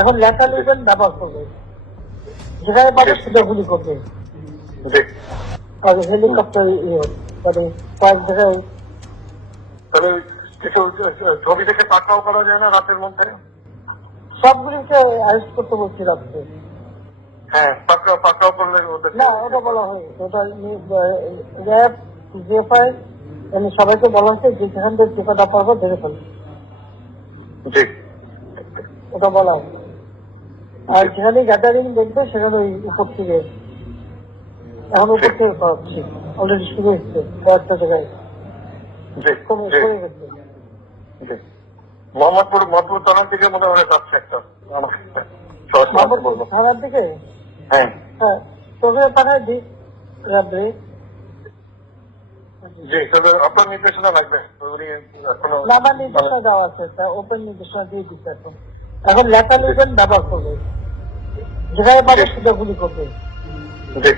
এখন লেখা লিখবেন, ব্যবহার করবে, যেখানে পাবে সেটা গুলি করবে। আর হেলিকপ্টার মানে কয়েক জায়গায় ছবি থেকে পাকড়াও করা যায় না রাতের মধ্যে? সবগুলিকে অ্যারেস্ট করতে বলছি রাত্রে। হ্যাঁ, পাকড়াও করলে না, ওটা বলা হয়েছে, ওটা র্যাব জিএফআই সবাইকে বলা হচ্ছে যে যেখান থেকে টিকাটা পারবো ধরে ফেলবে, ওটা বলা হচ্ছে। আর যেখানে গ্যাদারিং দেখবে সেখানে ওই উপর থেকে, এখন উপর থেকে করাচ্ছি, অলরেডি শুরু হচ্ছে কয়েকটা জায়গায় কমে গেছে। মোহাম্মদপুর থানার দিকে মনে হয় যাচ্ছে একটা থানার দিকে। হ্যাঁ হ্যাঁ, তোকে পাঠায় দিই র্যাবে। জি, তবে আপনার নির্দেশনা লাগবে। আমার নির্দেশনা দেওয়া আছে, ওপেন নির্দেশনা দিয়ে দিচ্ছে। এখন লেখা লিখবেন, ব্যবহার করবে, যেখানে পাবে সেটা গুলি করবে। জি।